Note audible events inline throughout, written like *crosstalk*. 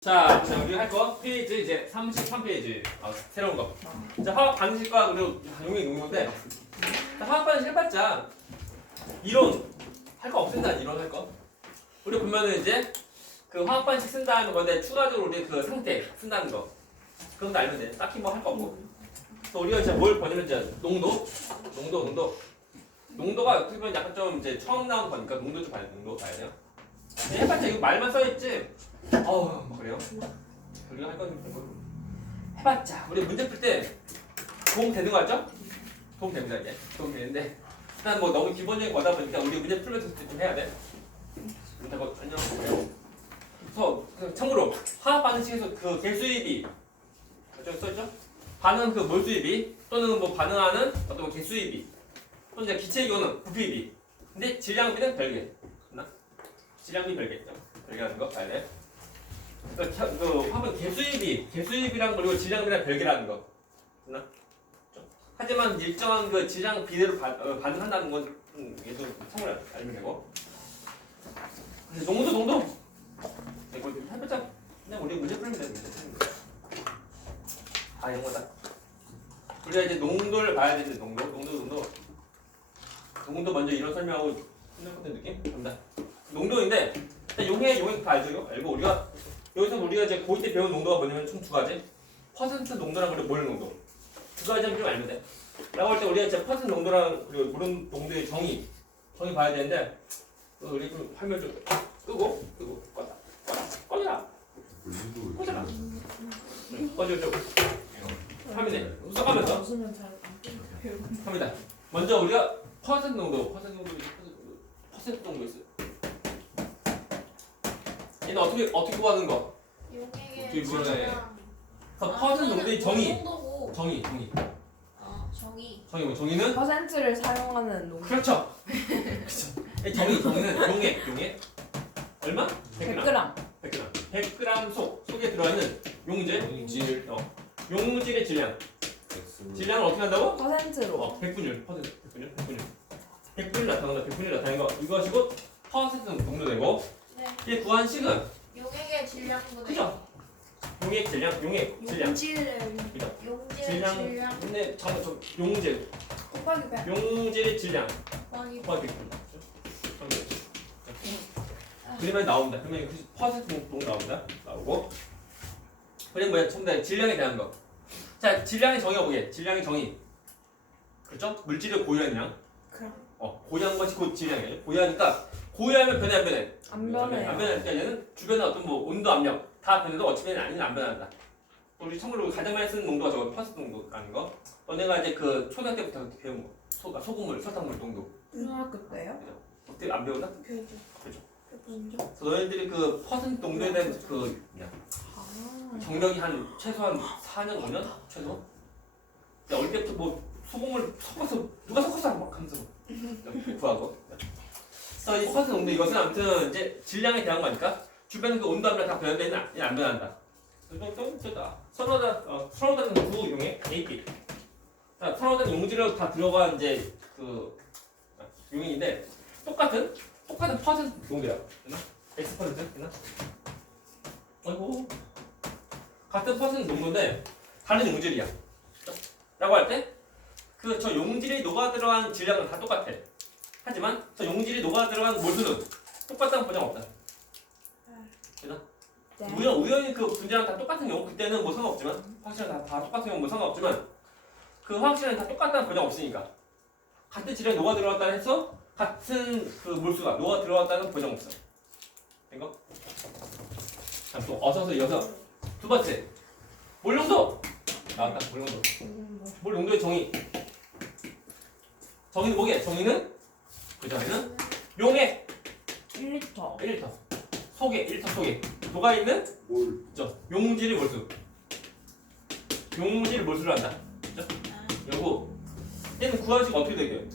자, 자 우리 할 거 페이지 이제 33페이지 아, 새로운 거. 자 화학 반응식과 그리고 용이 농도인데 자, 화학 반응식 해봤자 이론 할 거 없습니다. 이론 할 거. 우리 보면은 이제 그 화학 반응식 쓴다는 건데 추가적으로 우리 그 상태 쓴다는 거. 그건 알면 돼. 딱히 뭐 할 거 없고. 또 우리가 이제 뭘 보냐면 이제 농도, 농도, 농도. 농도가 어떻게 보면 약간 좀 이제 처음 나온 거니까 농도 좀 봐야 돼. 농도 봐야 돼요. 해봤자 이거 말만 써있지. 뭐 그래요? 우리가 할 거는 이거 해봤자 우리 문제 풀 때 도움 되는 거 같죠? 도움 됩니다 이제 도움 되는데 일단 뭐 너무 기본적인 거다 보니까 우리 문제 풀면서 좀 해야 돼. 뭐 안녕 그래요. 그래서 그 참고로 화학 반응식에서 그 개수입이 저기 써있죠? 반응 그 몰수입이 또는 뭐 반응하는 어떤 뭐 개수입이 또는 이제 기체 기호는 부피입이 근데 질량비는 별개 맞나? 질량비 별개죠 별개라는 거 봐야 돼. 그, 겨- 그 화분 개수입이 개수입이랑 그리고 질량비랑 별개라는 거? 좀. 하지만 일정한 그 질량 비례로 바, 어, 반응한다는 건 음, 얘도 참고로 알면 되고 근데 농도 농도 이거 해보자 그냥 우리 문제 풀면 되는 아 이런 거다 우리가 이제 농도를 봐야 되는데 농도 농도 농도 농도 먼저 이런 설명하고 끝낼 것 같은 느낌? 갑니다 농도인데 일단 용해 용해 다 알죠? 이거? 알고 우리가 여기서 우리가 이제 고2 때 배운 농도가 뭐냐면 총 두 가지. 퍼센트 농도랑 그리고 몰 농도. 두 가지 좀 알면 돼 라고 할 때 우리가 이제 퍼센트 농도랑 그리고 몰 농도의 정의 정의 봐야 되는데 그 우리 좀 화면 좀 끄고 끄고 꺼다 꺼다 꺼져라 꺼져줘 화면에 써가면서. 합니다. 먼저 우리가 퍼센트 농도, 퍼센트 농도, 퍼센트 농도 있어요. 얘는 어떻게 어떻게 구하는 거? 용액의 어떻게? 질량. 그 아, 퍼센트 농도의 정의, 농도고. 정의, 정의, 어, 정의. 정의 뭐 정의는 퍼센트를 사용하는 농 그렇죠. *laughs* 그렇죠. 이 정의, 정의는 용액, 용액 얼마? 100g, 100g 100g, 100g 속 속에 들어있는 용질, 용질, 어, 용질의 질량. 질량을 어떻게 한다고? 퍼센트로 어, 100분율, 퍼센트, 100분율, 100분율. 100분율 나타난다, 100분율 나타나는 거. 이것이고 퍼센트 농도 되고 네. 이게 구한 식은 용액의 질량분의 그죠? 용액 질량, 용액 질량. 그죠? 용질 질량. 질량 근데 잠깐 저 용질, 곱하기 100 용질의 질량. 곱하기 곱하기 100. 그러면 나온다. 그러면 그 퍼센트 농도 나온다. 나오고. 그리고 뭐야? 전부 질량에 대한 거. 자, 질량의 정의가 뭐게? 질량의 정의. 그렇죠? 물질의 고유한 양. 그럼 어, 고유한 것이 곧 질량이에요. 고유하니까 고유하면 변해 안 변해? 안안 변해요 변하니까 얘는 주변의 어떤 뭐 온도 압력 다 변해도 어차피 아니는 안 변한다. 우리 참고로 가장 많이 쓰는 농도가 저거 퍼센트 농도라는 거. 너네가 이제 그 초등학교 때부터 배운 거. 소, 아, 소금물, 설탕물 농도. 초등학교 때요? 어떻게 안 배웠나? 그죠. 먼저 그래서 너희들이 그 퍼센트 농도에 대한 그 뭐냐, 아 경력이 한 최소한 4년, 5년 최소. 근데 어릴 때부터 뭐 소금을 섞어서 누가 섞어서 막 하면서 구하고. 그래서 이 퍼센트 농도 이것은 아무튼 이제 질량에 대한 거니까 주변에 그 온도 압력 다 변하는데 얘는 안- 얘는 안 변한다. 그리고 또 저다 선호다 어, 선호다는 구 용액 AP. 자 선호다는 용질로 다 들어간 이제 그 아, 용액인데 똑같은 똑같은 퍼센트 농도야. 됐나? X 퍼센트 됐나? 아이고 같은 퍼센트 농도인데 다른 용질이야. 라고 할 때 그 저 용질이 녹아 들어간 질량은 다 똑같아. 하지만 저 용질이 녹아 들어간 몰수는 똑같다는 보장 없다. 네. 우연, 우연히 그 분자랑 다 똑같은 경우 그때는 뭐 상관없지만 화학실은 다, 다 똑같은 경우 뭐 상관없지만 그 화학실은 다 똑같다는 보장 없으니까 같은 질량이 녹아 들어갔다 해서 같은 그 몰수가 녹아 들어갔다는 보장 없어. 된 거? 자, 또 어서서 이어서 두 번째 몰 농도 나왔다 몰 농도 몰 농도의 정의 정의는 뭐게? 정의는 그 전에는 용액 1리터 1리터 속에 1리터 속에 녹아 있는 뭘 그죠? 용질이 몰수. 용질이 몰수를 한다. 그죠? 요거 얘는 구하식 어떻게 되게?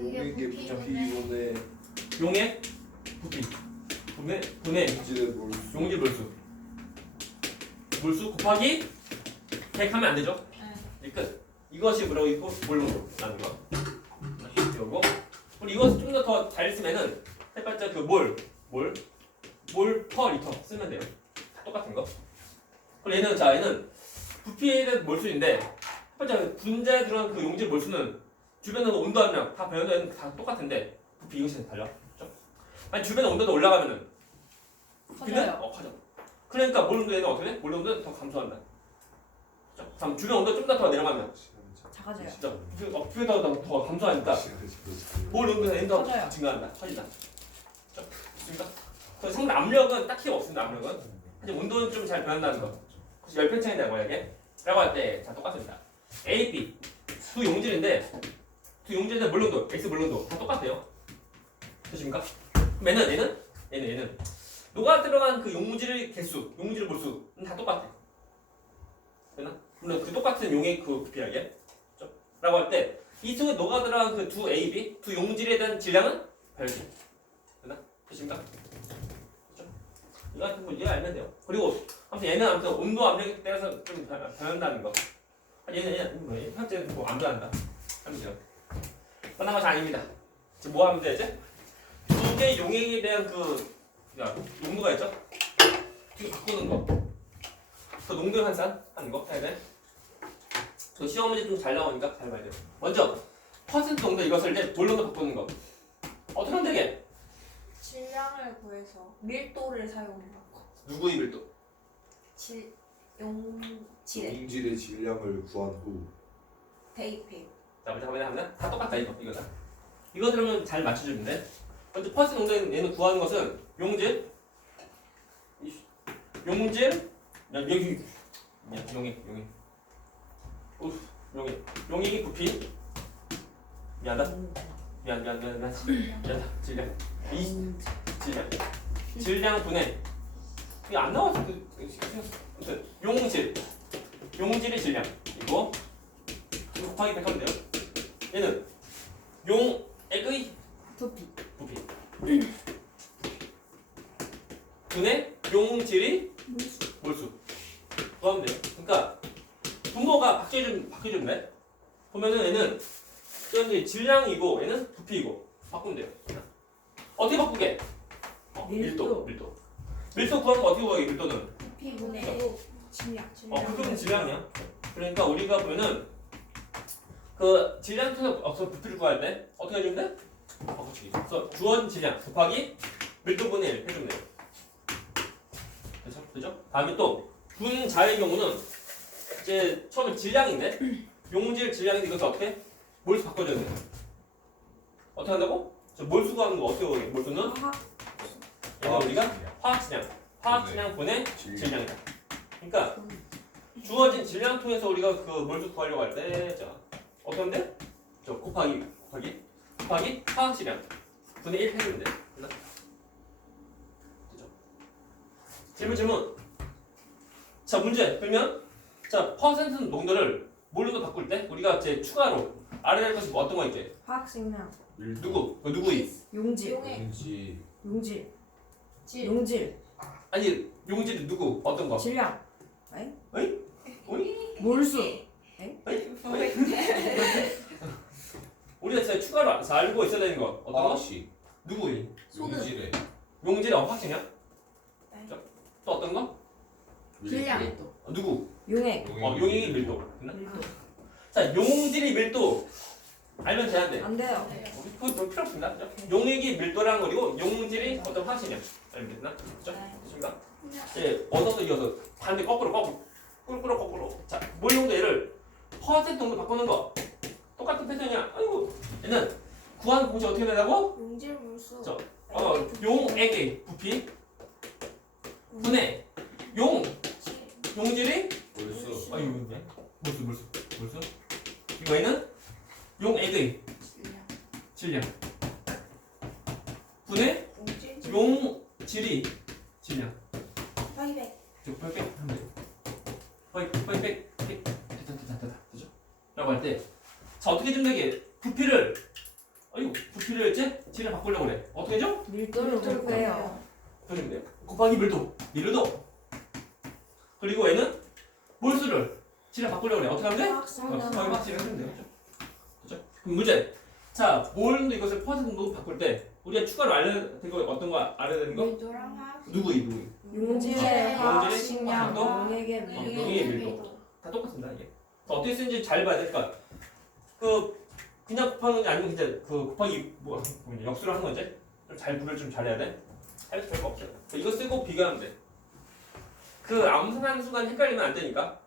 용액의 용액의 부피분의 부피 분의 용의 부피. 분의 분의 물질의 몰 용질 몰수. 몰수 곱하기 100 하면 안 되죠? 네. 이 끝. 이것이 뭐라고 있고 몰농도 라는 거. 우리 이것을 좀 더 더 잘 쓰면은 해봤자 그 몰, 몰, 몰 퍼 리터 쓰면 돼요. 똑같은 거. 그리고 얘는 자 얘는 부피에 대한 몰수인데 첫 번째 분자에 들어간 그 용질 몰수는 주변의 온도 함량 다 변화되는 다 똑같은데 부피 이것이 달라. 그죠? 아니 주변의 온도가 올라가면은 커져요. 어 커져. 그러니까 몰 온도에는 어떻게 돼? 몰 온도는 더 감소한다. 그죠? 다음 주변 온도 좀 더 더 내려가면 작아져요. 진짜 부피- 어, 부피가 더, 더, 더 감소하니까 몰 온도는 더 커져요. 증가한다. 커진다. 그죠? 됐습니까? 그래서 상대 압력은 딱히 없습니다. 압력은. 이제 온도는 좀 잘 변한다는 거. 그래서 열편 차이 나고 이게 라고 할때자 똑같습니다. A, B 두 용질인데 두 용질인데 물론도 X 물론도 다 똑같아요. 되십니까? 그럼 얘는 얘는 얘는 얘는 녹아 들어간 그 용질의 개수, 용질 몰수는 다 똑같아. 되나? 물론 그 똑같은 용의 그 부피하게. 라고 할 때 이 속에 녹아 들어간 그 두 A, B 두 용질에 대한 질량은 별개. 되나? 되십니까? 이거 같은 거 이해 알면 돼요. 그리고 아무튼 얘는 아무튼 온도 압력에 따라서 좀 변- 변한다는 거. 아, 얘는 얘는 뭐 현재 뭐안 변한다. 하면 돼요. 끝난 것이 아닙니다. 지금 뭐 하면 되지? 두 개의 용액에 대한 그 야, 농도가 있죠? 이거 바꾸는 거. 그 농도 환산 하는 거 해야 돼. 그 시험 문제 좀 잘 나오니까 잘 봐야 돼요. 먼저 퍼센트 농도 이것을 이제 볼론도 바꾸는 거. 어떻게 하면 되게? 질량을 구해서 밀도를 사용해갖고 누구의 밀도? 질 용질에 용질의 질량을 구한 후 대입해. 자, 먼저 가면 하면 다 똑같다 이거 이거다. 이거 들으면 잘 맞춰주면 돼. 먼저 퍼센트 농도 얘는 구하는 것은 용질, 이- 용질, 야, 여기, 야, 용액, 용액, 우, 용액, 용액이 부피, 미안하다, 미안, 미안, 미안, 미안, 미안하다, 질량, 이 질량, 질량 분해. 이게 안 나왔어. 그, 그, 아무튼 용질, 용질의 질량 이거 이거 곱하기 100 하면 돼요. 얘는 용 액의 두피. 부피 분의 용질이 몰수 그거 하면 돼요. 그러니까 분모가 바뀌어준 바뀌어주면 돼. 보면은 얘는 얘는 질량이고 얘는 부피이고 바꾸면 돼요. 어떻게 바꾸게? 어, 밀도 밀도. 밀도 밀도 구하는 거 어떻게 구하게 밀도는? 두피분의 질량. 어, 그건 질량이야. 그러니까 우리가 보면은 그 질량 통해서 어, 그 부피를 구할 때 어떻게 해주면 돼? 어, 그렇지. 그래서 주원 질량 곱하기 밀도분의 1 해주면 돼요. 그렇죠? 그죠? 다음에 또 분자의 경우는 이제 처음에 질량인데 용질 질량인데 이것을 어떻게 몰수 바꿔줘야 돼. 어떻게 한다고? 저 몰수 구하는 거 어떻게 구해? 몰수는 화학. 얘가 우리가 화학 질량, 화학 네. 질량 분의 질량 질량이다. 그러니까 주어진 질량 통해서 우리가 그 몰수 구하려고 할 때, 자 돼? 저 곱하기 곱하기 곱하기 화학 질량 분의 1 해주면 돼. 됐나? 그죠? 질문 질문. 자 문제 그러면 자 퍼센트 농도를 뭘로도 바꿀 때 우리가 이제 추가로 알아야 할 것이 뭐 어떤 거 있지? 화학 식량. 누구? 그 누구이? 용질. 용지 용질. 질 용질. 아니 용질이 누구? 어떤 거? 질량. 어이? 몰수. 우리가 진짜 추가로 알고 있어야 되는 거 어떤 거? 화학식 누구이? 용질의 용질이 어, 확증이야? 네. 자, 또 어떤 거? 질량. 어, 누구? 용액. 어, 용액이 밀도. 됐나? 밀도. 자, 용질이 밀도 알면 되는데. 안 돼요. 우리 그거 별 필요 없습니다. 그죠? 용액이 밀도라는 거리고 용질이 어떤 화학이냐 알면 됐나? 그죠? 네. 됐습니까? 이제 얻어서 이어서 반대 거꾸로 거꾸로 거꾸로 거꾸로. 자, 몰 용도 얘를 퍼센트 정도 바꾸는 거 똑같은 패턴이야. 아이고, 얘는 구하는 공식 어떻게 되냐고? 용질 물수 저, 어, 용액의 부피 분의 용 용질이 벌써. 아유 네. 물수 물수 물수 이거에는? 용 액의 질량 질량. 분의 용질 용질이 질량. 곱하기 100저 뺄게 하면 돼 거의 백. 백, 됐다 됐다 됐다 그죠? 라고 할 때 자 어떻게 좀 되게 부피를 아이고 부피를 이제 질량 바꾸려고 그래 어떻게 해줘? 밀도를 곱해요. 그러면 돼요 곱하기 밀도 밀도 그리고 얘는 몰수를 질량 바꾸려고 그래 어떻게 하면 돼? 화학 어, 성분 거의 확실히 해주면 돼요. 그죠? 그죠? 그럼 문제. 자, 몰도 이것을 퍼센트로 바꿀 때 우리가 추가로 알아야 되는 거? 밀도랑 화학 누구이 누구이? 용질의 화학 식량? 용액의 어, 밀도 용액의 밀도. 다 똑같습니다 이게. 어떻게 쓰는지 잘 봐야 될것 같아. 그 그냥 곱하는 게 아니고 이제 그 곱하기 뭐 역수를 하는 거지. 좀잘 불을 좀 잘해야 돼. 할 별거 없어. 이거 쓰고 비교하면 돼. 그 암산하는 순간 헷갈리면 안 되니까.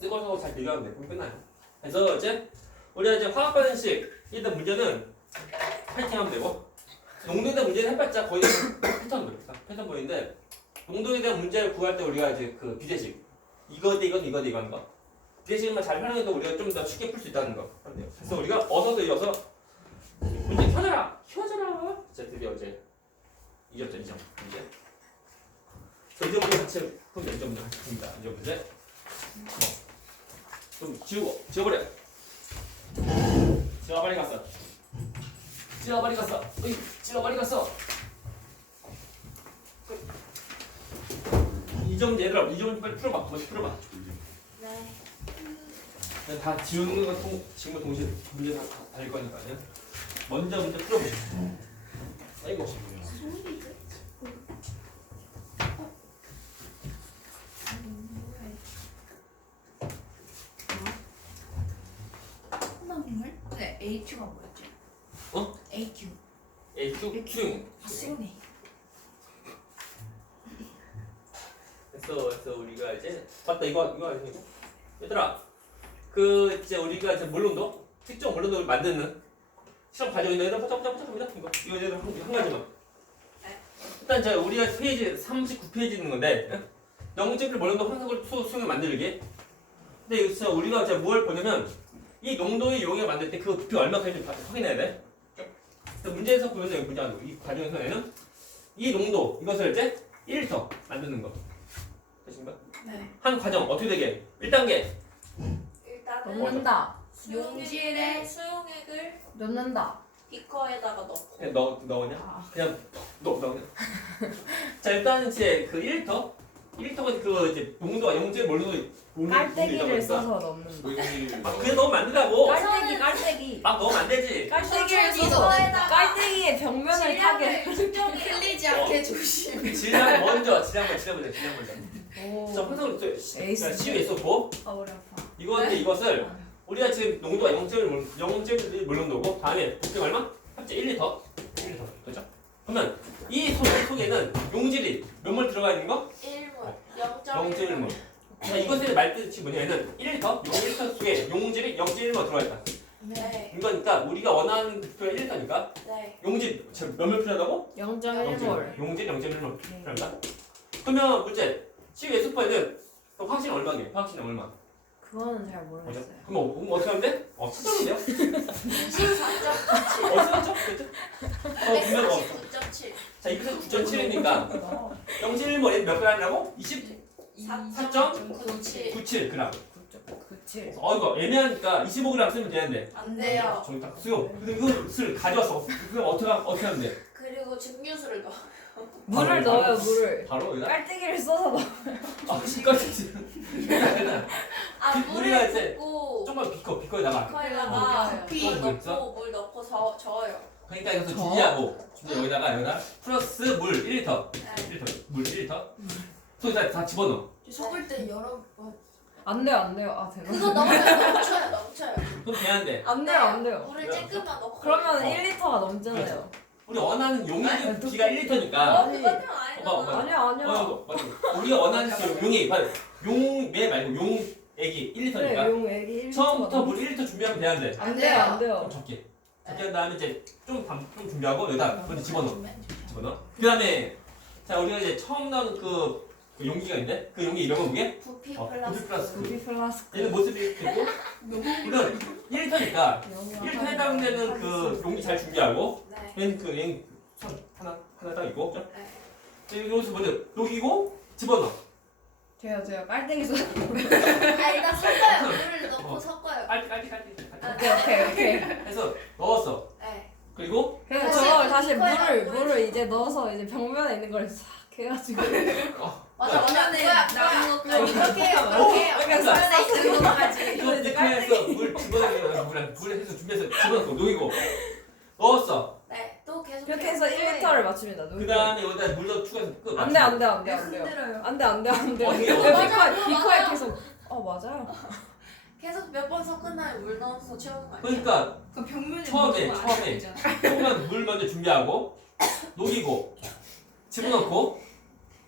쓰고서 잘 비교하면 돼. 그럼 끝나요. 그래서 이제 우리가 이제 화학 반응식 일단 문제는 파이팅 하면 되고 농도에 대한 문제는 해봤자 거의 다 *coughs* 패턴 보였다. 패턴 보이는데 농도에 대한 문제를 구할 때 우리가 이제 그 비례식. 이거 대 이거 대 이거 대 이거 하는 거. 비례식만 잘 활용해도 우리가 좀 더 쉽게 풀 수 있다는 거. 그래서 우리가 어서서 이어서 문제 켜져라! 켜져라! 자 드디어 이제 2점짜 2점. 문제. 저 2점 문제 같이 풀면 2점 문제 같이 풉니다 2점 문제 좀 지우고 지워버려. 지워버리 갔어 지워버리 갔어 으이 지워버리 갔어 2점 얘들아 2점 빨리 풀어봐 먼저 풀어봐 네. 그냥 다 지우는 거 통, 지금 동시에 문제 다 달릴 거니까요. 먼저 문제 풀어보시죠. 아이고. 콩나물? 네, AQ가 뭐였지? 어? AQ. Q. 아, 쓰네. 그래서 그래서 우리가 이제 맞다 이거 이거 아니고 얘들아 그 이제 우리가 이제 물론도 특정 물론도를 만드는 실험 과정인데 얘들아 보자 보자 보자 보자 이거 이거 얘들 한, 한 가지만. 일단 이제 우리가 페이지 39페이지 있는 건데 영집을 물론도 환상을 수 수용을 만들기. 근데 여기서 우리가 이제 뭘 보냐면 이 농도의 용액을 만들 때 그 부피 얼마까지 확인해야 돼. 문제에서 보면 여기 보자 이 과정에서는 이 농도 이것을 이제 1터 만드는 거. 되신가? 네. 한 과정 어떻게 되게? 1단계 일단은 넣는다 용질의 수용액을 넣는다 비커에다가 넣고 그냥 넣, 넣으냐? 아, 그냥 넣, 넣으냐? *laughs* 자 일단은 이제 그 1터 1터가 그 이제 농도가 영질 몰로 깔때기를 써서 넣는다 아 그냥 넣으면 안 된다고 깔때기 깔때기 막 넣으면 안 되지 깔때기를 써서 깔때기의 벽면을 타게 흘리지 않게 조심. 질량 먼저 질량 먼저 질량 먼저 질량 먼저 자오 항상 또 에이스. 시에 있었고 아 머리 아파 이거 이제 이것을 우리가 지금 농도가 0.1 0.1 물론도고 다음에 부피 얼마? 합체 1 리터 1 리터 그렇죠? 그러면 이 속, 속에는 용질이 몇 몰 들어가 있는 거? 1물. 0.1몰. 자, 이것의 말뜻이 뭐냐면 1리터, 용 1리터 속에 용질이 0.1몰 들어가 있다. 네. 이거니까 우리가 원하는 부피가 1리터니까 네. 용질 몇몰 필요하다고? 0.1몰 용질 0.1몰 필요합니다. 그러면 문제 수퍼에는 또 확신 얼마게? 확신 얼마? 그거는 잘? 모르겠어요 그럼 어, 그럼 어떻게 하면 돼? 어, 돼요? 24.7. 어, 찾았죠? 됐죠? 어, 분명 어. 149.7. 자, 이것은 9.7이니까 0.1몰이 몇 g이라고? 4.97. 24.97g. 그치 어, 이거 애매하니까 25g 쓰면 되는데. 안 돼요. 저기 딱 수요. 근데 이것을 가져왔어. 그럼 어떻게 하- 어떻게 하면 돼? 그리고 증류수를 넣어. 물을 바로, 넣어요 바로. 물을 바로 여기다. 깔때기를 써서 넣어 아, 시까지. *laughs* 아, 우리가 물을 이제 붓고 좀만 비커 비커에다가. 비커에다가 어. 비또 물, 넣고 물 넣고 저, 저어요. 그러니까 이것을 저? 준비하고 준비 여기다가 여기다 플러스 물 1리터. 네. 1리터. 물 1리터. 소에다 다 집어넣어. 속을 때 여러 번. 안 돼요 안 돼요 아 되나? 그거 넣으면 넘쳐요, 넘쳐요. 그럼 되는데. 안 돼요 안 돼요 물을? 조금만 넣고. 그러면 어. 1리터가 넘잖아요 우리 원하는 용의 아니, 부피가 1리터니까. 어, 그거는 아니잖아. 어머, 어머. 아니야 아니야 어, 맞아. 우리가 원하는 지금 용이 바로 용매 말고 용 액이 1리터니까. 그래 용 애기 1리터가 처음부터 물 1리터 준비하면 되는데. 안 돼요 안 좀 돼요 적게. 적게 한 다음에 이제 좀, 담, 좀 준비하고 여기다 먼저 집어넣어. 네. 집어넣어. 그 다음에 자 우리가 이제 처음 넣은 그, 그 용기가 있는데 그 용기 이름은 뭐게? 부피 어, 플러스. 부피 플러스. 구비 플라스크 얘는 모습이 이렇게 되고 *laughs* 이건 1리터니까 1리터 해당 되는 그 용기 잘 준비하고 네. 얘는 그 얘는 선 하나 하나 딱 있고 그죠? 네. 여기서 먼저 녹이고 집어넣어. 제가 제가 깔때기 써 아, 일단 섞어요. 물을 넣고 어. 섞어요. 깔기 깔기. 아, 오케이 오케이 오케이 해서 넣었어. 네. 그리고 그래서 다시 저걸 다시 물을 물을 물을 이제 넣어서 이제 벽면에 있는 걸 싹 해가지고 *laughs* 어, 맞아. 그러면은 그거야, 남은. 것까지 이렇게 해요, 이렇게 해요. 그러니까 싹 그래서 있는 거까지. 이거 이제 이렇게 해서 물 집어넣어 물에 물에 해서 준비해서 집어넣고 녹이고 넣었어. 이렇게 해서 1리터를 맞춥니다 그 다음에 여기다 물 더 추가해서 끝. 안 안돼 안돼 안돼 안돼요. 흔들어요. 안돼 안돼 안돼. 어, 왜 이거 비커에 맞아요, 비커에 맞아요. 계속 어 맞아요. *laughs* 계속 몇 번 섞은 다음에 물 넣어서 채우는 거 아니야? 그러니까 그 벽면에 처음에, 무조건 안 처음에. 물 먼저 준비하고 녹이고 집어넣고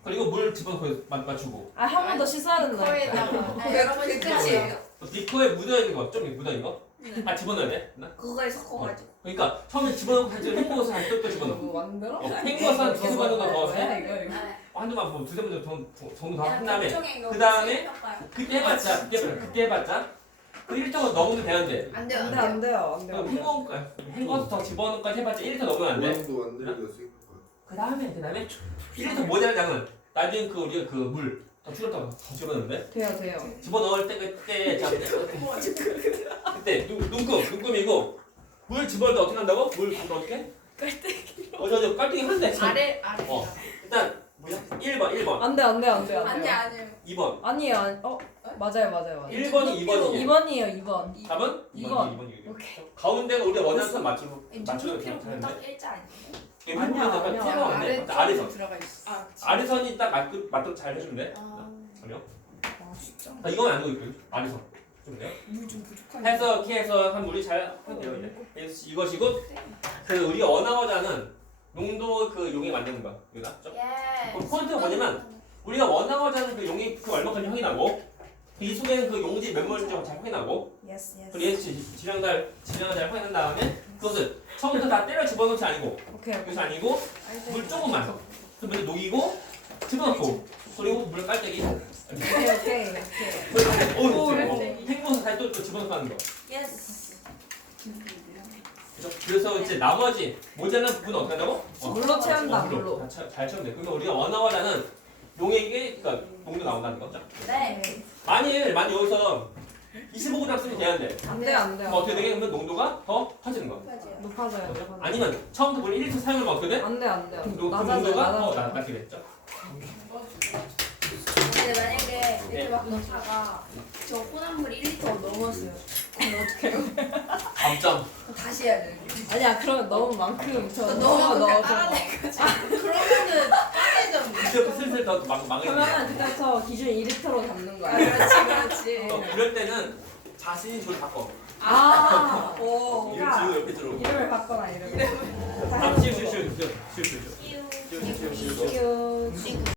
그리고 물 집어넣고 맞- 맞추고 아 한 번 더 씻어야 된다. 거에다가 그게 네, 여러 번 그게 섞어요. 끝이에요. 비커에 묻어 있는 거좀 묻어 있는 거? 네. 다 집어넣어야 돼? 나? 그거에 섞어가지고 그러니까 처음에 집어넣고 다시 헹궈서 다시 또, 또 집어넣어 뭐 만들어? 어, 헹궈서 한 두세 번 정도 더 뭐야 해? 이거 이거. 네. 한두 번, 뭐 두세 번 정도 더- 정도 더 그냥 한 다음에 병총에 이거 그 다음에 섞어요. 그때 해봤자 그때, 그때 해봤자 그 1리터가 넘으면 되는데 안 돼요 안돼 안 돼요 안 돼요 안 돼요. 안 돼요. 헹궈, 아, 헹궈서 더 집어넣고까지 해봤자 1리터 넘으면 안 돼. 생각할 그 다음에 그 다음에 1리터 모자란 양은 나중에 그 우리가 그 물 더 줄였다가 더 집어넣는데 돼요 돼요. 집어넣을 때 그때 자 그때 눈, 눈금 눈금이고 물 집어넣을 때 어떻게 한다고? 물 집어 어떻게? 깔때기 어저 저 깔때기 하는데 참. 아래 아래. 어. 일단 뭐야? 1번 1번 안 돼 안 돼 안 돼 안돼 안돼. 안돼요 2번 아니에요 아니 어 맞아요 맞아요 맞아요. 1번이 2번이에요 2번이에요 2번. 답은? 이 번. 2번 오케이. 가운데가 우리가 원하는 선 맞추고 맞추면 눈높이로 괜찮은데 딱 일자 아니에요? 아니야, 아니야. 돼 아래선 들어가 있어. 아, 그치. 아래선이 딱 맞, 맞도록 잘 해주면 돼 아, 그래요? 아 진짜. 자, 이건 안 아래선 좀 돼요? 물좀 부족하네. 해서 키해서 한 물이 잘 하면 돼요 이제 이것이고 그 우리가 원하고자는 농도 그 용액 만드는 거 여기다 죠예 그럼 포인트가 뭐냐면 우리가 원하고자 하는 그 용액 그 얼마까지 확인하고 이 속에는 그 용지 몇 몰인지 잘 확인하고 예스 예스. 그리고 얘 지- 질량 잘 질량을 잘 확인한 다음에 그것을 처음부터 다 때려 집어넣지 아니고 오케이. 그것이 아니고 물 조금만 더 그럼 먼저 녹이고 집어넣고 그리고 물 깔때기 오케이 오케이 오케이. 오, 깔때기. 헹궈서 다시 또, 또 집어넣고 하는 거 예스 그죠? 그래서 이제 나머지 모자란 부분은 어떻게 한다고? 어, 물로 채운다 어, 물로. 다 채- 잘 채우면 돼. 그러니까 우리가 원하고자는 용액이 그러니까 농도 나온다는 거죠. 네 만일 만일 여기서 25g 쓰면 되는데 안돼 안돼. 그럼 어떻게 되게 되면 농도가 더 커지는 거. 맞아요 높아져요 높아져. 아니면 처음부터 물 1리터 사용하면 어떻게 돼? 안돼 안돼. 그럼 농- 그럼 낮아져 농도가 더 낮아져. 낮게 됐죠. 근데 만약에 네. 이렇게 막 넣다가 저 혼합물 1리터 넘었어요 그럼 어떻게 해요? 감점. 다시 해야 돼요 아니야 그러면 너무 만큼 저 너무 넣어 그렇게 넣어. 따라내가지고 그러면은 빠져져 이제 슬슬 더 망, 망해져. 그러면은 그때 저 기준 2리터로 담는 거야. 그렇지 그렇지 어, 그럴 때는 자신이 저를 바꿔. 아. *laughs* 오 이름 지우 옆에 들어오고. 이름을 바꿔라 이름을. 아, 지우, 지우, 지우, 지우, 지우, 지우, 지우. 지우, 지우, 지우, 지우. 큐.